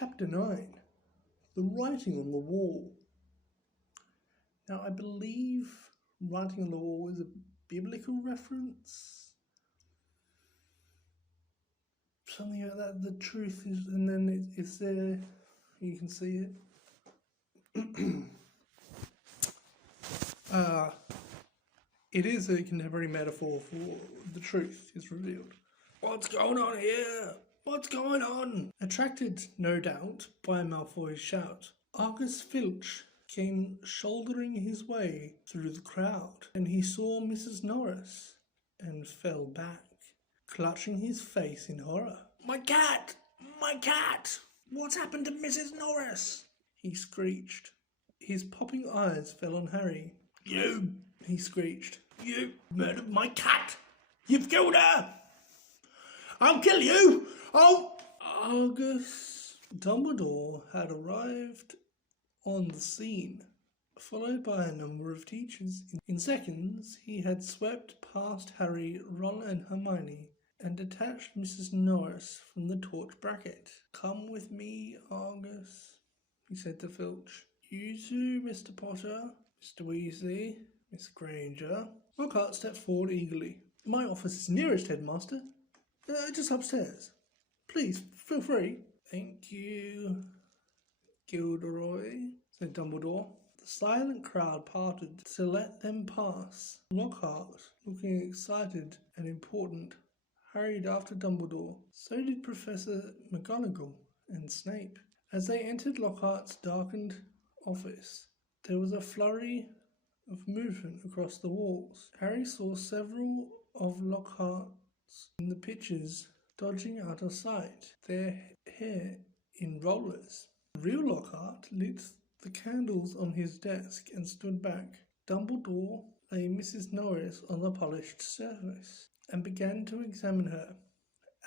Chapter 9. The Writing on the Wall. Now, I believe writing on the wall is a biblical reference. Something like that. The truth is, and then it's there. You can see it. It is a contemporary metaphor for the truth is revealed. What's going on here? What's going on? Attracted, no doubt, by Malfoy's shout, Argus Filch came shouldering his way through the crowd, and he saw Mrs. Norris and fell back, clutching his face in horror. My cat! My cat! What's happened to Mrs. Norris? He screeched. His popping eyes fell on Harry. You! He screeched. You murdered my cat! You've killed her! I'll kill you! Oh! Argus Dumbledore had arrived on the scene, followed by a number of teachers. In seconds, he had swept past Harry, Ron and Hermione and detached Mrs. Norris from the torch bracket. Come with me, Argus, he said to Filch. You too, Mr. Potter, Mr. Weasley, Miss Granger. Lockhart stepped forward eagerly. My office is nearest, Headmaster. Just upstairs. Please, feel free. Thank you, Gilderoy, said Dumbledore. The silent crowd parted to let them pass. Lockhart, looking excited and important, hurried after Dumbledore. So did Professor McGonagall and Snape. As they entered Lockhart's darkened office, there was a flurry of movement across the walls. Harry saw several of Lockhart's in the pictures dodging out of sight, their hair in rollers. The real Lockhart lit the candles on his desk and stood back. Dumbledore lay Mrs. Norris on the polished surface and began to examine her.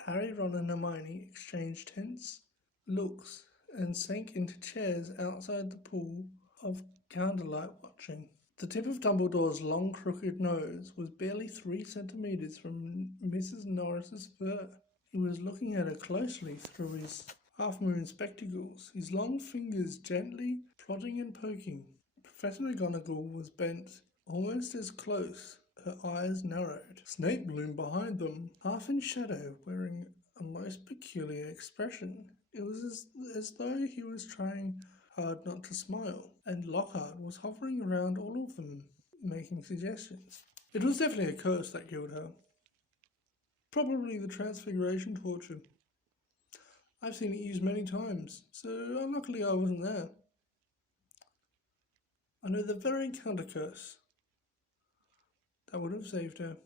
Harry, Ron and Hermione exchanged tense looks and sank into chairs outside the pool of candlelight watching. The tip of Dumbledore's long, crooked nose was barely 3 centimeters from Mrs. Norris's fur. He was looking at her closely through his half-moon spectacles, his long fingers gently prodding and poking. Professor McGonagall was bent almost as close, her eyes narrowed. Snape loomed behind them, half in shadow, wearing a most peculiar expression. It was as though he was trying hard not to smile, and Lockhart was hovering around all of them, making suggestions. It was definitely a curse that killed her. Probably the Transfiguration torture. I've seen it used many times, so unluckily I wasn't there. I know the very counter curse that would have saved her.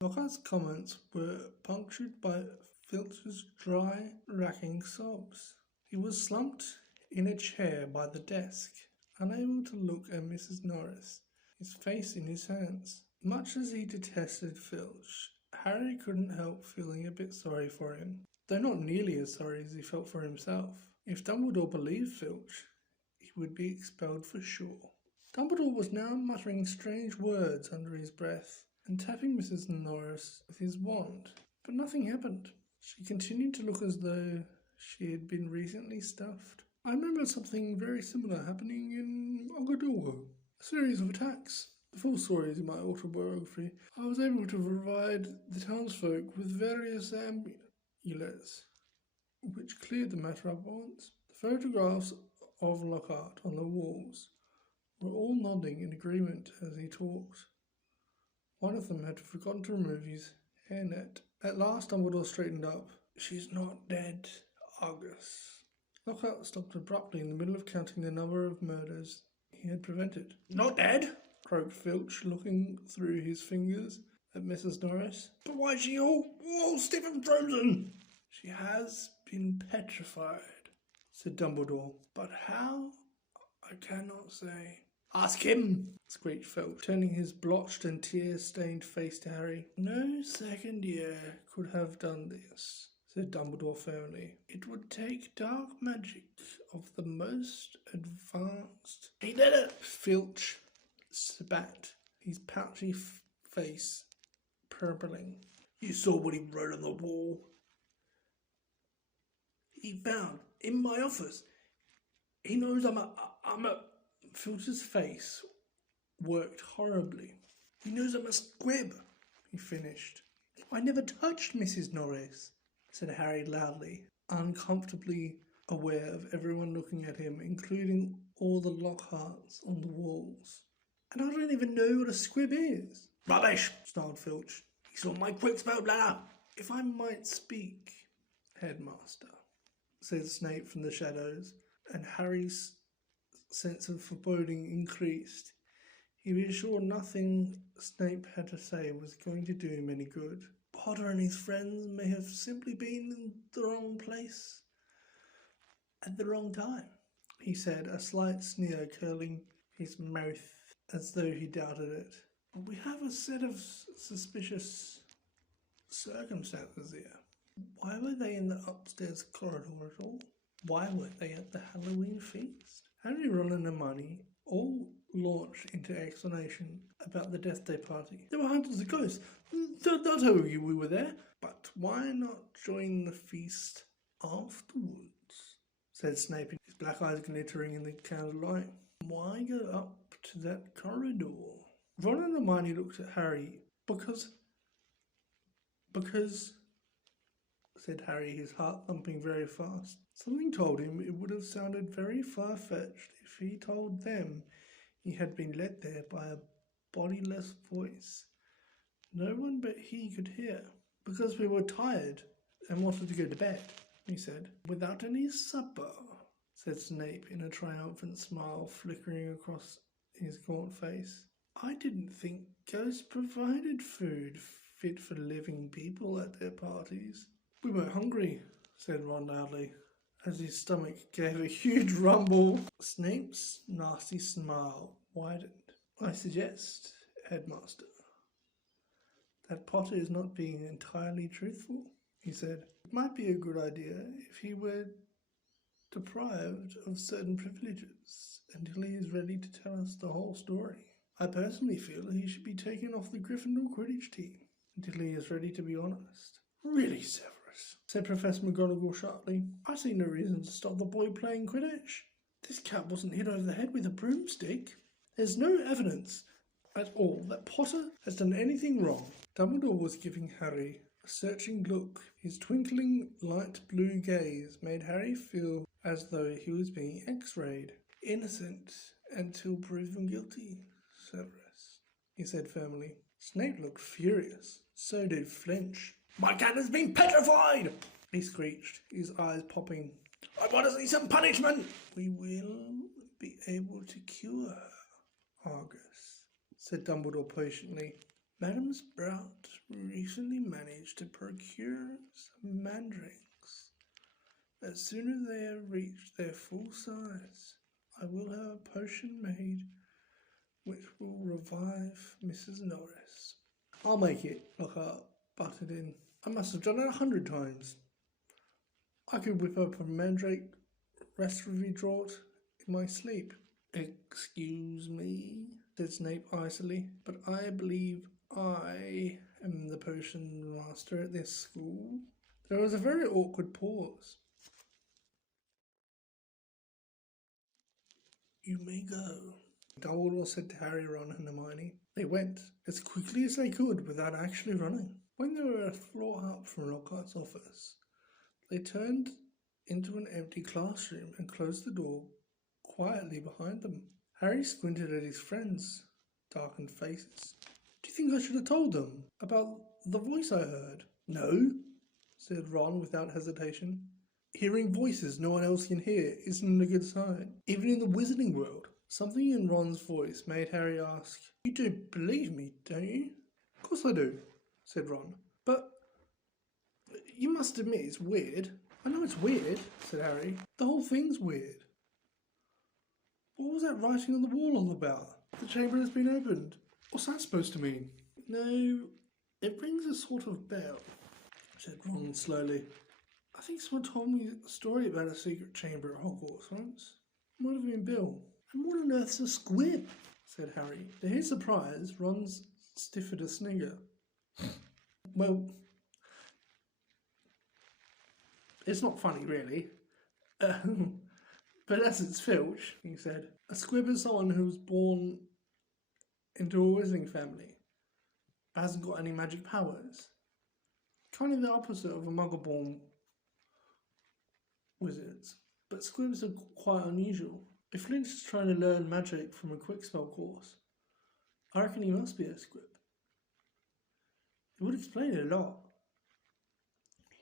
Lockhart's comments were punctured by Filch's dry, racking sobs. He was slumped in a chair by the desk, unable to look at Mrs. Norris, his face in his hands. Much as he detested Filch, Harry couldn't help feeling a bit sorry for him, though not nearly as sorry as he felt for himself. If Dumbledore believed Filch, he would be expelled for sure. Dumbledore was now muttering strange words under his breath and tapping Mrs. Norris with his wand, but nothing happened. She continued to look as though she had been recently stuffed. I remember something very similar happening in Ogadorgo. A series of attacks. The full story is in my autobiography. I was able to provide the townsfolk with various amulets, which cleared the matter up once. The photographs of Lockhart on the walls were all nodding in agreement as he talked. One of them had forgotten to remove his hairnet. At last Dumbledore straightened up. She's not dead, Argus. Lockhart stopped abruptly in the middle of counting the number of murders he had prevented. Not dead? Croaked Filch, looking through his fingers at Mrs. Norris. But why is she all stiff and frozen? She has been petrified, said Dumbledore. But how? I cannot say. Ask him, screeched Filch, turning his blotched and tear-stained face to Harry. No second year could have done this, said Dumbledore firmly. It would take dark magic of the most advanced. He did it! Filch spat, his pouchy face purpling. You saw what he wrote on the wall. He found in my office. He knows I'm a... Filch's face worked horribly. He knows I'm a squib, he finished. I never touched Mrs. Norris, said Harry loudly, uncomfortably aware of everyone looking at him, including all the Lockharts on the walls. And I don't even know what a squib is. Rubbish, snarled Filch. He saw my quick spell bladder. If I might speak, Headmaster, said Snape from the shadows, and Harry's sense of foreboding increased. He was sure nothing Snape had to say was going to do him any good. Potter and his friends may have simply been in the wrong place at the wrong time, he said, a slight sneer curling his mouth as though he doubted it. But we have a set of suspicious circumstances here. Why were they in the upstairs corridor at all? Why weren't they at the Halloween feast? Harry, Ron and Hermione all launched into explanation about the Death Day party. There were hundreds of ghosts. They'll tell you we were there. But why not join the feast afterwards? Said Snape, his black eyes glittering in the candlelight. Why go up to that corridor? Ron and Hermione looked at Harry. Because, said Harry, his heart thumping very fast. Something told him it would have sounded very far-fetched if he told them he had been led there by a bodiless voice. No one but he could hear. Because we were tired and wanted to go to bed, he said. Without any supper, said Snape in a triumphant smile flickering across his gaunt face. I didn't think ghosts provided food fit for living people at their parties. We weren't hungry, said Ron loudly, as his stomach gave a huge rumble. Snape's nasty smile widened. I suggest, Headmaster, that Potter is not being entirely truthful, he said. It might be a good idea if he were deprived of certain privileges until he is ready to tell us the whole story. I personally feel he should be taken off the Gryffindor Quidditch team until he is ready to be honest. Really, Severus, said Professor McGonagall sharply. I see no reason to stop the boy playing Quidditch. This cat wasn't hit over the head with a broomstick. There's no evidence at all that Potter has done anything wrong. Dumbledore was giving Harry a searching look. His twinkling light blue gaze made Harry feel as though he was being x-rayed. Innocent until proven guilty, Severus, he said firmly. Snape looked furious. So did Flinch. My cat has been petrified, he screeched, his eyes popping. I want to see some punishment. We will be able to cure her, Argus, said Dumbledore patiently. Madame Sprout recently managed to procure some mandrakes. As soon as they have reached their full size, I will have a potion made which will revive Mrs. Norris. I'll make it, Lockhart butted in. I must have done it 100 times. I could whip up a mandrake raspberry draught in my sleep. Excuse me, said Snape icily, but I believe I am the potion master at this school. There was a very awkward pause. You may go, Dumbledore said to Harry, Ron and Hermione. They went as quickly as they could without actually running. When they were a floor up from Lockhart's office, they turned into an empty classroom and closed the door quietly behind them. Harry squinted at his friends' darkened faces. Do you think I should have told them about the voice I heard? No, said Ron without hesitation. Hearing voices no one else can hear isn't a good sign, even in the wizarding world. Something in Ron's voice made Harry ask, You do believe me, don't you? Of course I do, said Ron. But you must admit it's weird. I know it's weird, said Harry. The whole thing's weird. What was that writing on the wall all about? The chamber has been opened. What's that supposed to mean? No, it rings a sort of bell, said Ron slowly. I think someone told me a story about a secret chamber at Hogwarts once. It might have been Bill. And what on earth's a squib? Said Harry. To his surprise, Ron stiffered a snigger. Well, it's not funny, really. But as it's Filch, he said, a squib is someone who was born into a wizarding family, but hasn't got any magic powers. Kind of the opposite of a muggle-born wizards. But squibs are quite unusual. If Flinch is trying to learn magic from a quick spell course, I reckon he must be a squib. It would explain it a lot.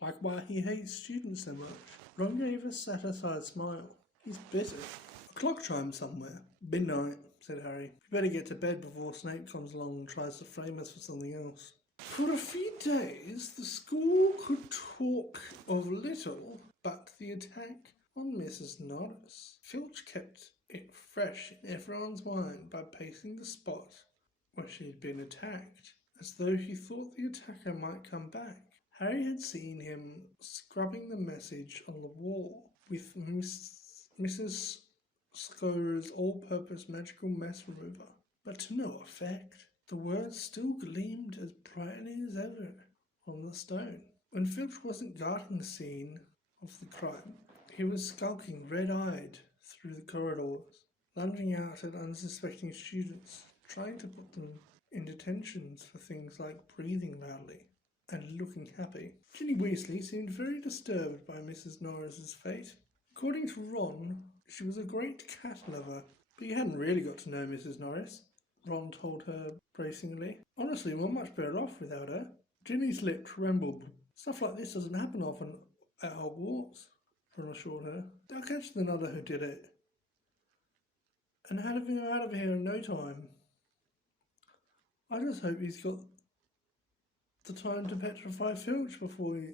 Like why he hates students so much. Ron gave a satisfied smile. He's bitter. A clock chimes somewhere. Midnight, said Harry. You better get to bed before Snape comes along and tries to frame us for something else. For a few days, the school could talk of little but the attack on Mrs. Norris. Filch kept it fresh in everyone's mind by pacing the spot where she had been attacked, as though he thought the attacker might come back. Harry had seen him scrubbing the message on the wall with Mrs. Scour's all-purpose magical mess remover, but to no effect. The words still gleamed as brightly as ever on the stone. When Filch wasn't guarding the scene of the crime, he was skulking red-eyed through the corridors, lunging out at unsuspecting students, trying to put them in detentions for things like breathing loudly and looking happy. Ginny Weasley seemed very disturbed by Mrs. Norris's fate. According to Ron, she was a great cat lover, but you hadn't really got to know Mrs. Norris, Ron told her bracingly. Honestly, we're much better off without her. Ginny's lip trembled. Stuff like this doesn't happen often at Hogwarts, Ron assured her. They'll catch the nutter who did it, and have him out of here in no time. I just hope he's got the time to petrify Filch before he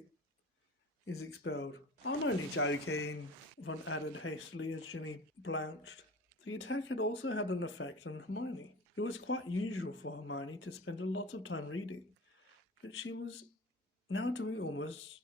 is expelled. I'm only joking, Ron added hastily as Ginny blanched. The attack had also had an effect on Hermione. It was quite usual for Hermione to spend a lot of time reading, but she was now doing almost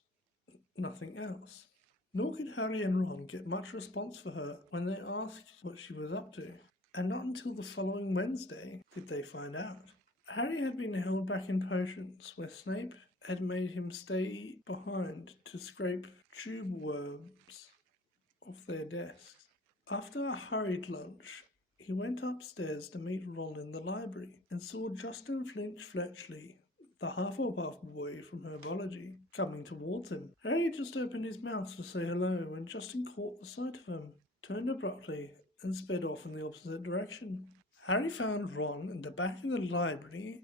nothing else. Nor could Harry and Ron get much response for her when they asked what she was up to, and not until the following Wednesday did they find out. Harry had been held back in potions, where Snape had made him stay behind to scrape tube worms off their desks. After a hurried lunch, he went upstairs to meet Ron in the library and saw Justin Flinch Fletchley, the Hufflepuff boy from Herbology, coming towards him. Harry had just opened his mouth to say hello when Justin caught the sight of him, turned abruptly, and sped off in the opposite direction. Harry found Ron in the back of the library,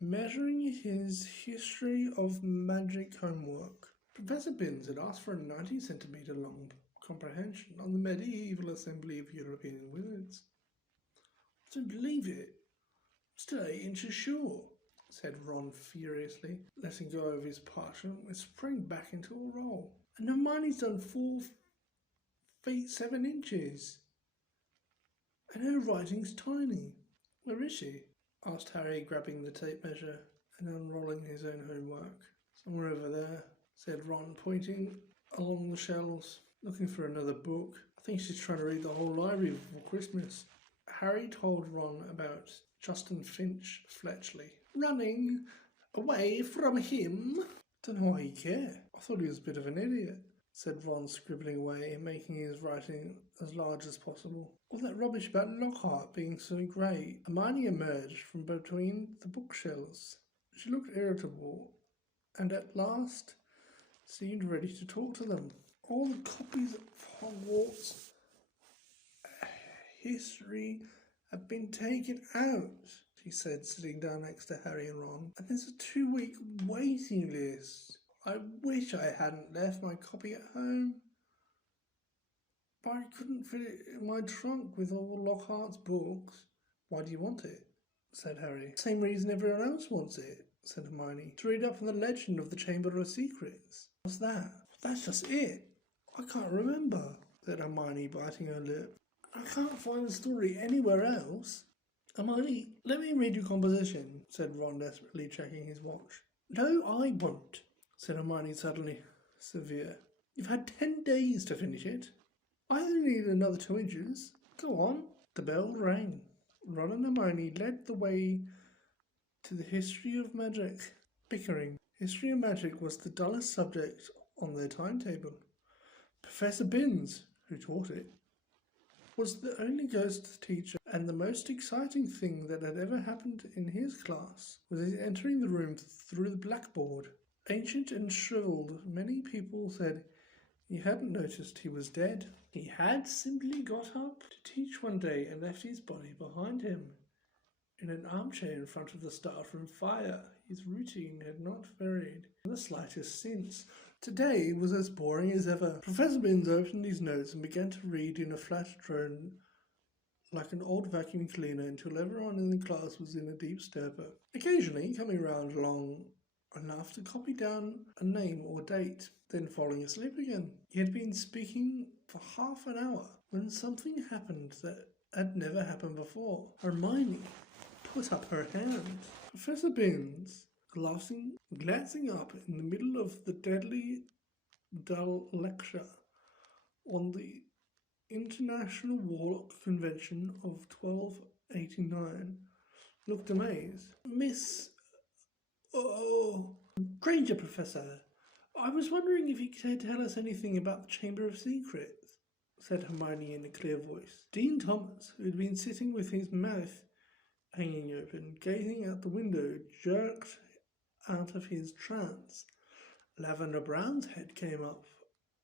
measuring his history of magic homework. Professor Binns had asked for a 90-centimetre long comprehension on the medieval Assembly of European Wizards. I don't believe it. I'm still 8 inches short, said Ron furiously, letting go of his parchment, which sprang back into a roll. And Hermione's done 4 feet 7 inches. And her writing's tiny. Where is she? Asked Harry, grabbing the tape measure and unrolling his own homework. Somewhere over there, said Ron, pointing along the shelves, looking for another book. I think she's trying to read the whole library before Christmas. Harry told Ron about Justin Finch Fletchley. Running away from him? Don't know why he'd care. I thought he was a bit of an idiot, said Ron, scribbling away and making his writing as large as possible. All that rubbish about Lockhart being so great. Hermione emerged from between the bookshelves. She looked irritable and at last seemed ready to talk to them. All the copies of Hogwarts history have been taken out, she said, sitting down next to Harry and Ron. And there's a 2-week waiting list. I wish I hadn't left my copy at home. But I couldn't fit it in my trunk with all Lockhart's books. Why do you want it? Said Harry. Same reason everyone else wants it, said Hermione. To read up on the legend of the Chamber of Secrets. What's that? That's just it. I can't remember, said Hermione, biting her lip. I can't find the story anywhere else. Hermione, let me read your composition, said Ron, desperately checking his watch. No, I won't, said Hermione, suddenly severe. You've had 10 days to finish it. I only need another 2 inches. Go on. The bell rang. Ron and Hermione led the way to the history of magic. Bickering. History of magic was the dullest subject on their timetable. Professor Binns, who taught it, was the only ghost teacher, and the most exciting thing that had ever happened in his class was his entering the room through the blackboard. Ancient and shriveled, many people said he hadn't noticed he was dead. He had simply got up to teach one day and left his body behind him in an armchair in front of the staff room fire. His routine had not varied in the slightest since. Today was as boring as ever. Professor Binns opened his notes and began to read in a flat drone like an old vacuum cleaner until everyone in the class was in a deep stupor, occasionally coming round long enough to copy down a name or date, then falling asleep again. He had been speaking for half an hour when something happened that had never happened before. Hermione put up her hand. Professor Binns, glancing up in the middle of the deadly dull lecture on the International War Convention of 1289, looked amazed. Miss... Oh... Granger, Professor. I was wondering if you could tell us anything about the Chamber of Secrets, said Hermione in a clear voice. Dean Thomas, who had been sitting with his mouth hanging open, gazing out the window, jerked out of his trance. Lavender Brown's head came up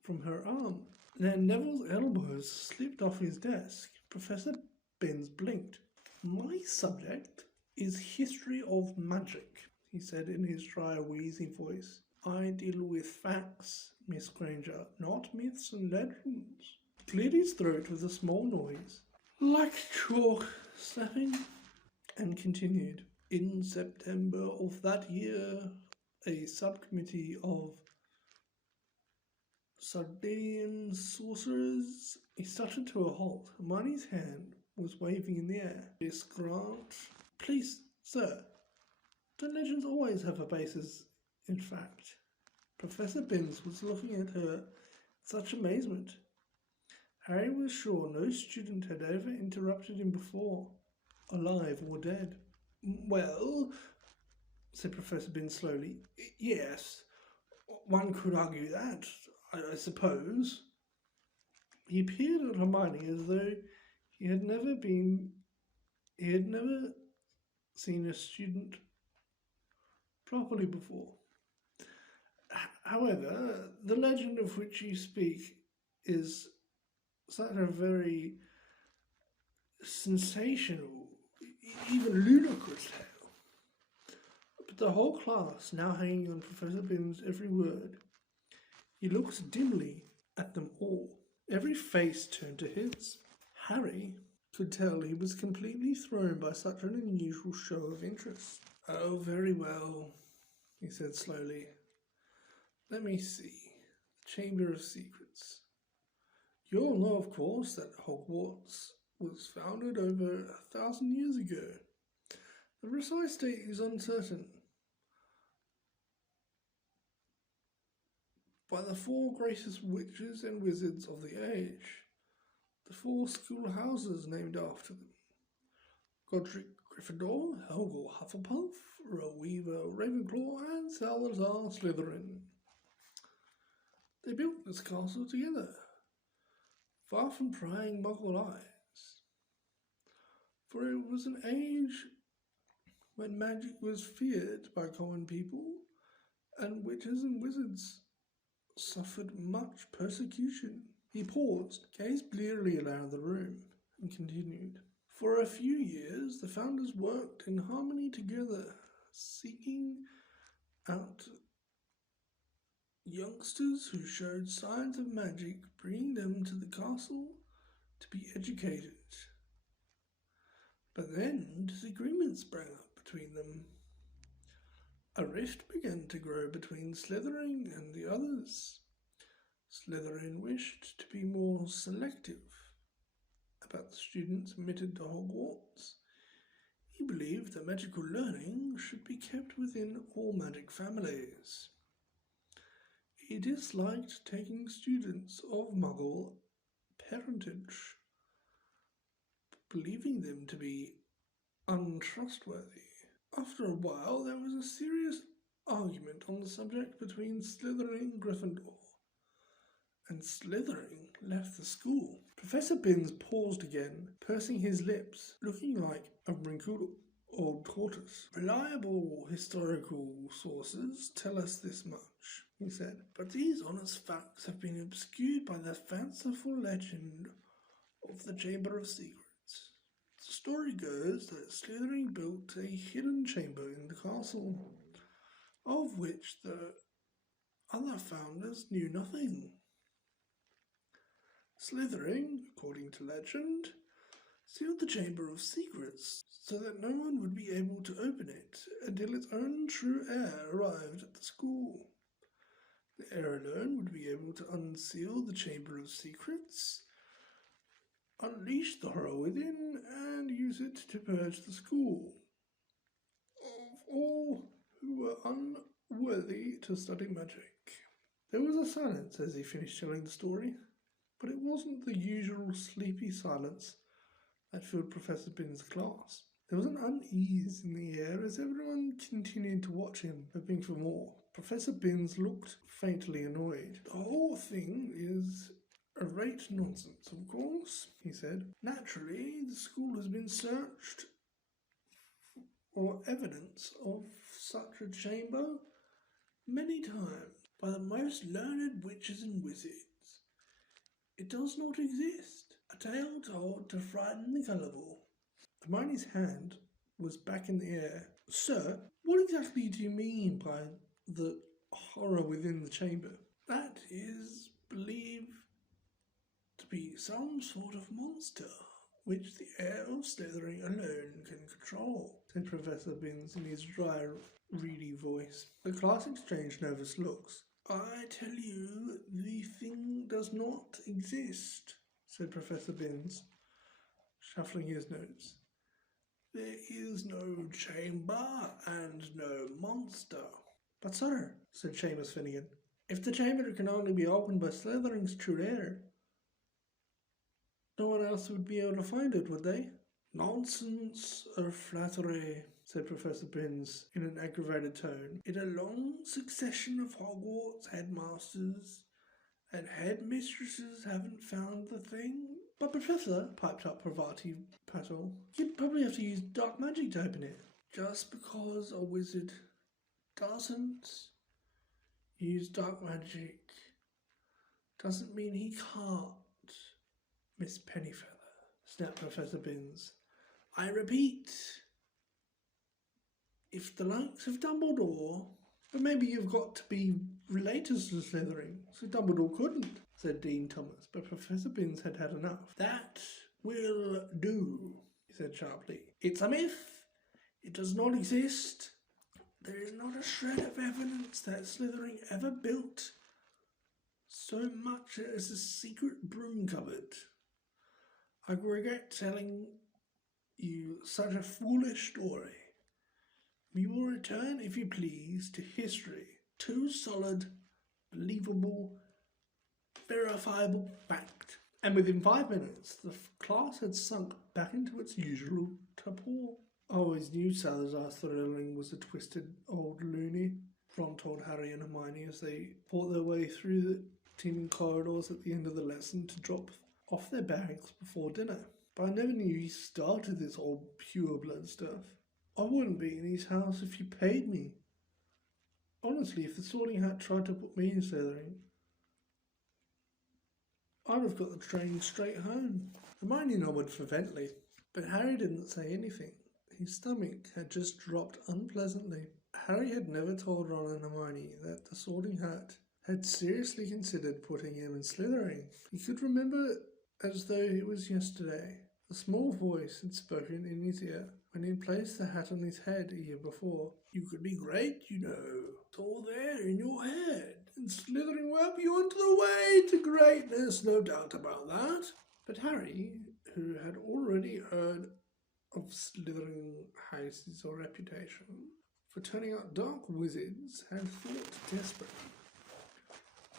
from her arm. Then Neville's elbows slipped off his desk. Professor Binns blinked. My subject is history of magic, he said in his dry, wheezy voice. I deal with facts, Miss Granger, not myths and legends. He cleared his throat with a small noise, like chalk snapping, and continued. In September of that year, a subcommittee of Sardinian sorcerers. He stuttered to a halt. Hermione's hand was waving in the air. Miss Grant, please, sir. Don't legends always have a basis in fact? Professor Binns was looking at her in such amazement. Harry was sure no student had ever interrupted him before, alive or dead. Well, said Professor Binns slowly, yes, one could argue that, I suppose. He peered at Hermione as though he had never seen a student properly before. However, the legend of which you speak is such a very sensational, even ludicrous tale. But the whole class, now hanging on Professor Binns' every word, he looked dimly at them all. Every face turned to his. Harry could tell he was completely thrown by such an unusual show of interest. Oh, very well, he said slowly. Let me see. The Chamber of Secrets. You'll know, of course, that Hogwarts was founded over 1,000 years ago. The precise date is uncertain. By the 4 greatest witches and wizards of the age, the 4 schoolhouses named after them: Godric Gryffindor, Helga Hufflepuff, Rowena Ravenclaw, and Salazar Slytherin. They built this castle together, far from prying Muggle eyes, for it was an age when magic was feared by common people, and witches and wizards suffered much persecution. He paused, gazed blearily around the room, and continued. For a few years, the founders worked in harmony together, seeking out youngsters who showed signs of magic, bringing them to the castle to be educated. But then disagreements sprang up between them. A rift began to grow between Slytherin and the others. Slytherin wished to be more selective about the students admitted to Hogwarts. He believed that magical learning should be kept within all magic families. He disliked taking students of Muggle parentage, believing them to be untrustworthy. After a while, there was a serious argument on the subject between Slytherin and Gryffindor, and Slytherin left the school. Professor Binns paused again, pursing his lips, looking like a wrinkled old tortoise. Reliable historical sources tell us this much, he said, but these honest facts have been obscured by the fanciful legend of the Chamber of Secrets. The story goes that Slytherin built a hidden chamber in the castle, of which the other founders knew nothing. Slytherin, according to legend, sealed the Chamber of Secrets so that no one would be able to open it until its own true heir arrived at the school. The heir alone would be able to unseal the Chamber of Secrets, unleash the horror within, and use it to purge the school of all who were unworthy to study magic. There was a silence as he finished telling the story, but it wasn't the usual sleepy silence that filled Professor Binns' class. There was an unease in the air as everyone continued to watch him, hoping for more. Professor Binns looked faintly annoyed. The whole thing is a rate nonsense, of course, he said. Naturally, the school has been searched for evidence of such a chamber many times by the most learned witches and wizards. It does not exist. A tale told to frighten the gullible. Hermione's hand was back in the air. Sir, what exactly do you mean by the horror within the chamber? That is believed to be some sort of monster, which the heir of Slytherin alone can control, said Professor Binns in his dry, reedy voice. The class exchanged nervous looks. I tell you, the thing does not exist, said Professor Binns, shuffling his notes. There is no chamber and no monster. But sir, said Seamus Finnegan, if the chamber can only be opened by Slytherin's true heir, no one else would be able to find it, would they? Nonsense or flattery, said Professor Binns in an aggravated tone. In a long succession of Hogwarts headmasters and headmistresses haven't found the thing. But Professor, piped up Parvati Patil, you'd probably have to use dark magic to open it. Just because a wizard doesn't use dark magic doesn't mean he can't, Miss Pennyfeather, snapped Professor Binns. I repeat, if the likes of Dumbledore, but maybe you've got to be related to Slytherin, so Dumbledore couldn't, said Dean Thomas, but Professor Binns had had enough. That will do, he said sharply. It's a myth. It does not exist. There is not a shred of evidence that Slytherin ever built so much as a secret broom cupboard. I regret telling you such a foolish story. We will return, if you please, to history. Two solid, believable, verifiable fact. And within 5 minutes, the class had sunk back into its usual torpor. I always knew Salazar Slytherin was a twisted old loony, Ron told Harry and Hermione as they fought their way through the tin corridors at the end of the lesson to drop off their bags before dinner. But I never knew he started this old pure blood stuff. I wouldn't be in his house if you paid me. Honestly, if the Sorting Hat tried to put me in Slytherin, I'd have got the train straight home. Hermione nodded fervently, but Harry didn't say anything. His stomach had just dropped unpleasantly. Harry had never told Ron and Hermione that the Sorting Hat had seriously considered putting him in Slytherin. He could remember it as though it was yesterday. A small voice had spoken in his ear when he placed the hat on his head a year before. You could be great, you know. It's all there in your head. And Slytherin will help you on the way to greatness, no doubt about that. But Harry, who had already heard of Slytherin House's reputation for turning out dark wizards, had thought desperately.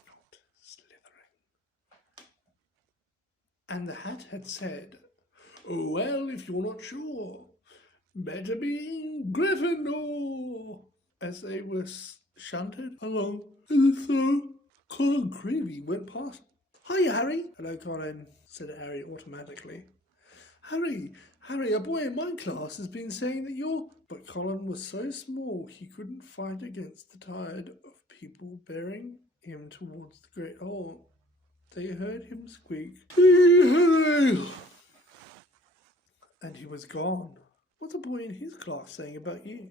Not Slytherin. And the hat had said, "Oh, well, if you're not sure, better be in Gryffindor," as they were shunted along as though Colin Creevey went past Hi, Harry. Hello, Colin, said Harry automatically. Harry, a boy in my class has been saying that you're... But Colin was so small he couldn't fight against the tide of people bearing him towards the great hall. They heard him squeak, Harry! And he was gone. What's a boy in his class saying about you?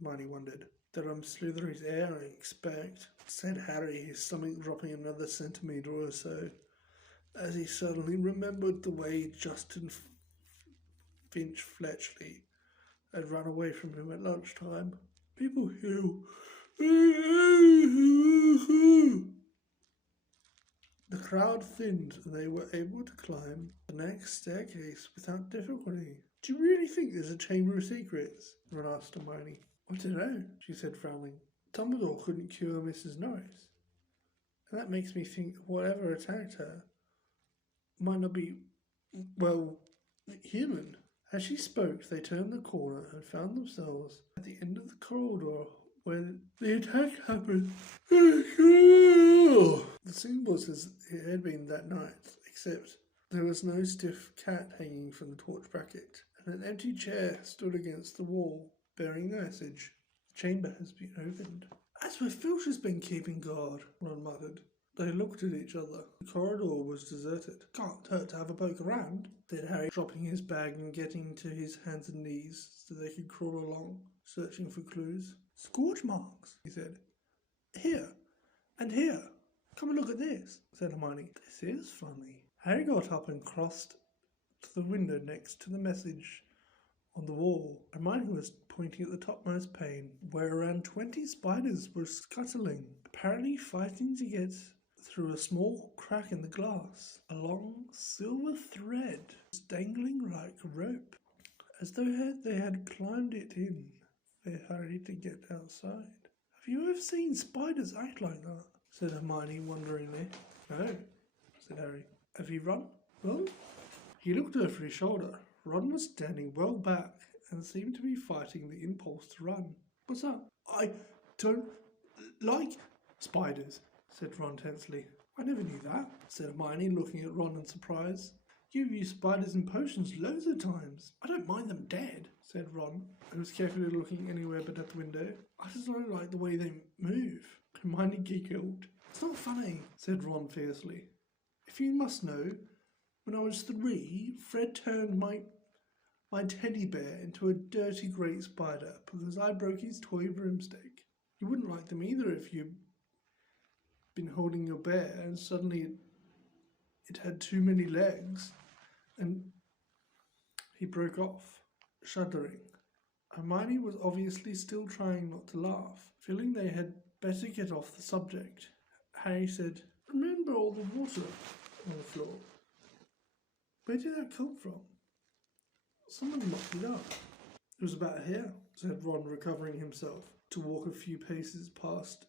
Hermione wondered. That I'm Slytherin's heir, I expect, said Harry, his stomach dropping another centimetre or so, as he suddenly remembered the way Justin Finch Fletchley had run away from him at lunchtime. People who... The crowd thinned and they were able to climb the next staircase without difficulty. Do you really think there's a chamber of secrets? Ron asked Hermione. I don't know, she said, frowning. Dumbledore couldn't cure Mrs. Norris. And that makes me think whatever attacked her might not be, well, human. As she spoke, they turned the corner and found themselves at the end of the corridor where the attack happened. The scene was as it had been that night, except there was no stiff cat hanging from the torch bracket, and an empty chair stood against the wall, bearing the message, "The chamber has been opened." "That's where Filch has been keeping guard," Ron muttered. They looked at each other. The corridor was deserted. "Can't hurt to have a poke around," said Harry, dropping his bag and getting to his hands and knees so they could crawl along, searching for clues. "Scorch marks," he said. "Here, and here. Come and look at this," said Hermione. "This is funny." Harry got up and crossed to the window next to the message on the wall. Hermione was pointing at the topmost pane, where around 20 spiders were scuttling, apparently fighting to get through a small crack in the glass. A long silver thread was dangling like a rope, as though they had climbed it in. They hurried to get outside. "Have you ever seen spiders act like that?" said Hermione wonderingly. "No," said Harry. "Have you run?" "Run?" He looked over his shoulder. Ron was standing well back and seemed to be fighting the impulse to run. "What's up?" "I don't like spiders," said Ron tensely. "I never knew that," said Hermione, looking at Ron in surprise. "You've used spiders in potions loads of times." "I don't mind them dead," said Ron, who was carefully looking anywhere but at the window. "I just don't like the way they move." Hermione giggled. "It's not funny," said Ron fiercely. "If you must know, when I was 3, Fred turned my teddy bear into a dirty great spider because I broke his toy broomstick. You wouldn't like them either if you'd been holding your bear and suddenly it had too many legs and he broke off, shuddering." Hermione was obviously still trying not to laugh, feeling they had better get off the subject. Harry said, "Remember all the water on the floor? Where did that come from? Someone mopped it up." "It was about here," said Ron, recovering himself to walk a few paces past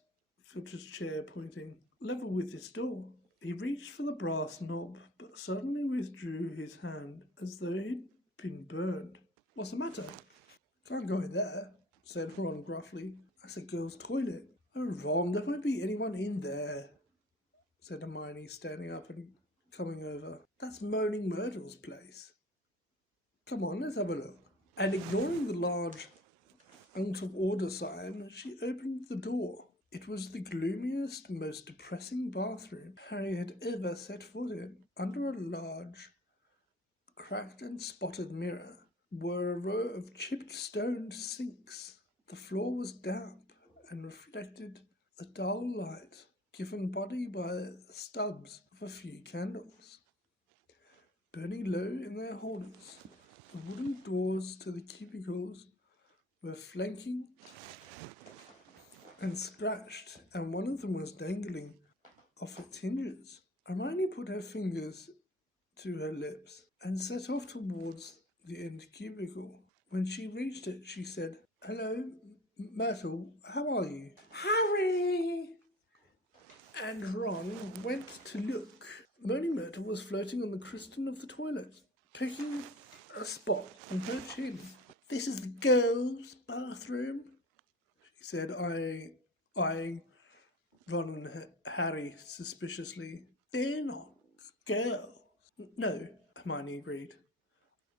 Filch's chair, pointing level with this door. He reached for the brass knob, but suddenly withdrew his hand as though he'd been burned. "What's the matter?" "Can't go in there," said Ron gruffly. "That's a girl's toilet." "Oh, Ron, there won't be anyone in there," said Hermione, standing up and coming over. "That's Moaning Myrtle's place. Come on, let's have a look." And ignoring the large out of order sign, she opened the door. It was the gloomiest, most depressing bathroom Harry had ever set foot in. Under a large, cracked and spotted mirror were a row of chipped stone sinks. The floor was damp and reflected the dull light given body by the stubs of a few candles, burning low in their holders. The wooden doors to the cubicles were flanking and scratched, and one of them was dangling off its hinges. Hermione put her fingers to her lips and set off towards the end cubicle. When she reached it, she said, "Hello, Myrtle, how are you?" "Harry!" And Ron went to look. Moaning Myrtle was floating on the crystal of the toilet, picking a spot on her chin. "This is the girls' bathroom," she said, eyeing Ron and Harry suspiciously. "They're not girls. No, Hermione agreed.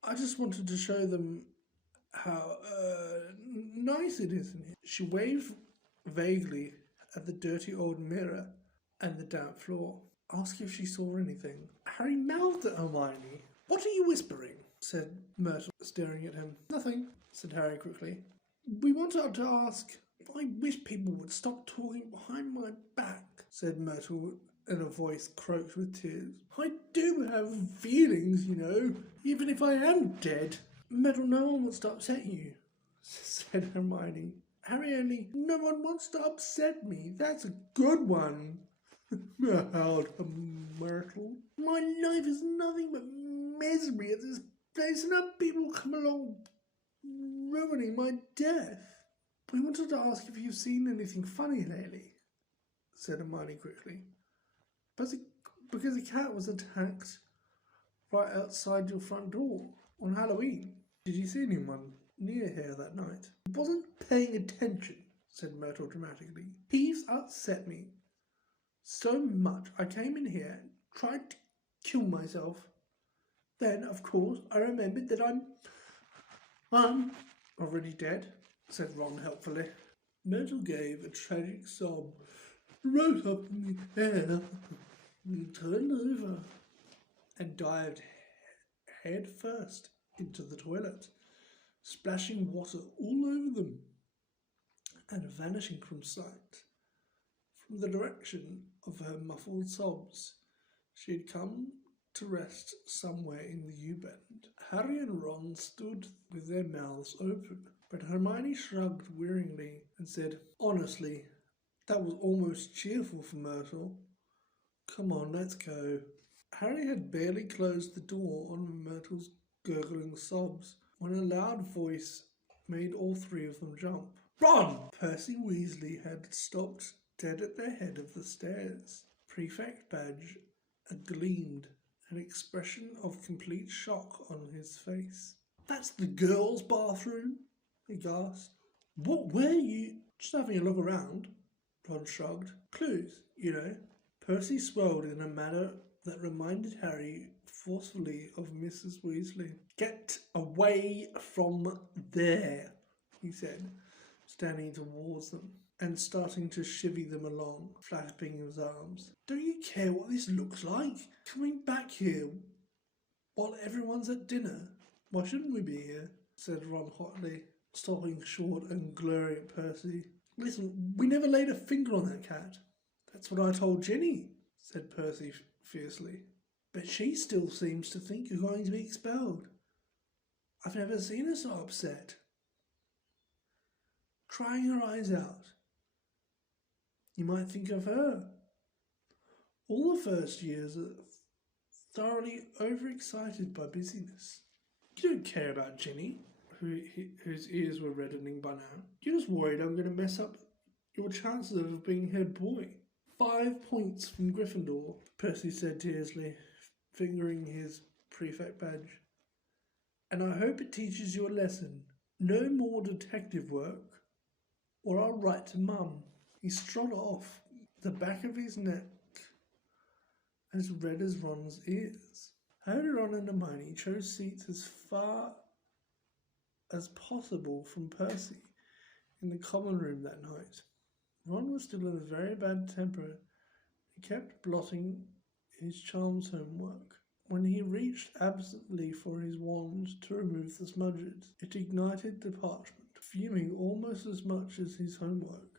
I just wanted to show them how nice it is in here. She waved vaguely at the dirty old mirror and the damp floor. Ask if she saw anything. Harry mouthed at Hermione. What are you whispering? Said Myrtle, staring at him. Nothing, said Harry quickly. We wanted to ask. I wish people would stop talking behind my back, said Myrtle in a voice croaked with tears. I do have feelings, you know, even if I am dead. Myrtle, no one wants to upset you, said Hermione. Harry only, no one wants to upset me. That's a good one. Howled Myrtle. My life is nothing but misery at this place, and now people come along ruining my death. We wanted to ask if you've seen anything funny lately, said Hermione quickly. Because a cat was attacked right outside your front door on Halloween. Did you see anyone near here that night? I wasn't paying attention, said Myrtle dramatically. Peeves upset me so much I came in here and tried to kill myself. Then, of course, I remembered that I'm already dead, said Ron helpfully. Myrtle gave a tragic sob, rose up in the air, turned over, and dived head first into the toilet, splashing water all over them and vanishing from sight. From the direction of her muffled sobs, she had come to rest somewhere in the U-bend. Harry and Ron stood with their mouths open, but Hermione shrugged wearily and said, honestly, that was almost cheerful for Myrtle. Come on, let's go. Harry had barely closed the door on Myrtle's gurgling sobs when a loud voice made all three of them jump. Ron! Percy Weasley had stopped dead at the head of the stairs. Prefect badge gleamed, an expression of complete shock on his face. That's the girls' bathroom? He gasped. What were you? Just having a look around, Ron shrugged. Clues, you know. Percy swelled in a manner that reminded Harry forcefully of Mrs. Weasley. Get away from there, he said, standing towards them and starting to chivvy them along, flapping his arms. Don't you care what this looks like? Coming back here while everyone's at dinner? Why shouldn't we be here? Said Ron hotly, stopping short and glaring at Percy. Listen, we never laid a finger on that cat. That's what I told Ginny, said Percy fiercely. But she still seems to think you're going to be expelled. I've never seen her so upset. Crying her eyes out. You might think of her. All the first years are thoroughly overexcited by busyness. You don't care about Ginny, whose ears were reddening by now. You're just worried I'm going to mess up your chances of being head boy. 5 points from Gryffindor, Percy said tearfully, fingering his prefect badge. And I hope it teaches you a lesson. No more detective work, or I'll write to Mum. He strode off, the back of his neck as red as Ron's ears. Harry, Ron and Hermione chose seats as far as possible from Percy in the common room that night. Ron was still in a very bad temper. He kept blotting his charms homework. When he reached absently for his wand to remove the smudges, it ignited the parchment, fuming almost as much as his homework.